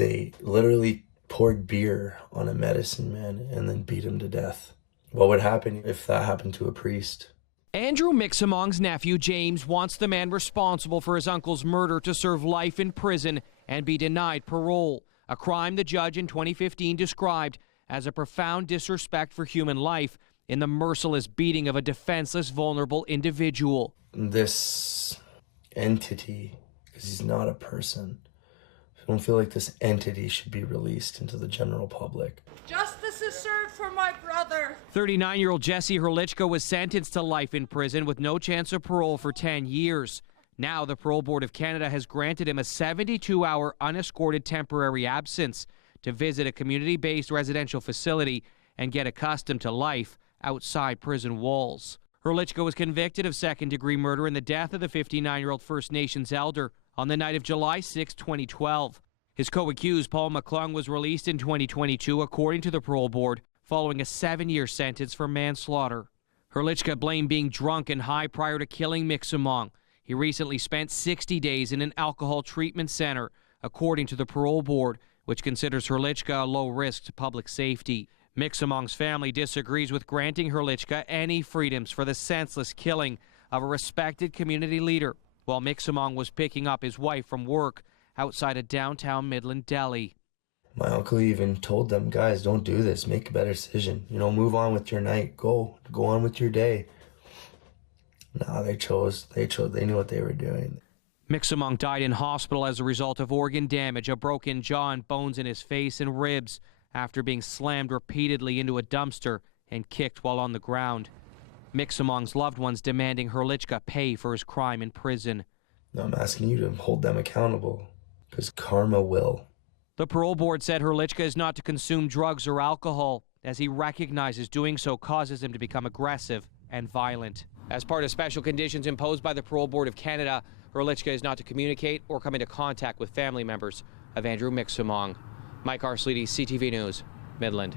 They literally poured beer on a medicine man and then beat him to death. What would happen if that happened to a priest? Andrew Mixamong's nephew, James, wants the man responsible for his uncle's murder to serve life in prison and be denied parole, a crime the judge in 2015 described as a profound disrespect for human life in the merciless beating of a defenseless, vulnerable individual. This entity, because he's not a person, I don't feel like this entity should be released into the general public. Justice is served for my brother. 39-year-old Jessy Herlichka was sentenced to life in prison with no chance of parole for 10 years. Now the Parole Board of Canada has granted him a 72-hour unescorted temporary absence to visit a community-based residential facility and get accustomed to life outside prison walls. Herlichka was convicted of second-degree murder in the death of the 59-year-old First Nations elder on the night of July 6, 2012. His co-accused, Paul McClung, was released in 2022, according to the parole board, following a 7-year sentence for manslaughter. Herlichka blamed being drunk and high prior to killing Mixamong. He recently spent 60 days in an alcohol treatment center, according to the parole board, which considers Herlichka a low risk to public safety. Mixamong's family disagrees with granting Herlichka any freedoms for the senseless killing of a respected community leader while Mixamong was picking up his wife from work outside a downtown Midland deli. My uncle even told them, guys, don't do this. Make a better decision. Move on with your night. Go on with your day. No, they knew what they were doing. Mixamong died in hospital as a result of organ damage, a broken jaw and bones in his face and ribs after being slammed repeatedly into a dumpster and kicked while on the ground. Mixamong's loved ones demanding Herlichka pay for his crime in prison. No, I'm asking you to hold them accountable, because karma will. The parole board said Herlichka is not to consume drugs or alcohol, as he recognizes doing so causes him to become aggressive and violent. As part of special conditions imposed by the Parole Board of Canada, Herlichka is not to communicate or come into contact with family members of Andrew Mixamong. Mike Arsledy, CTV News, Midland.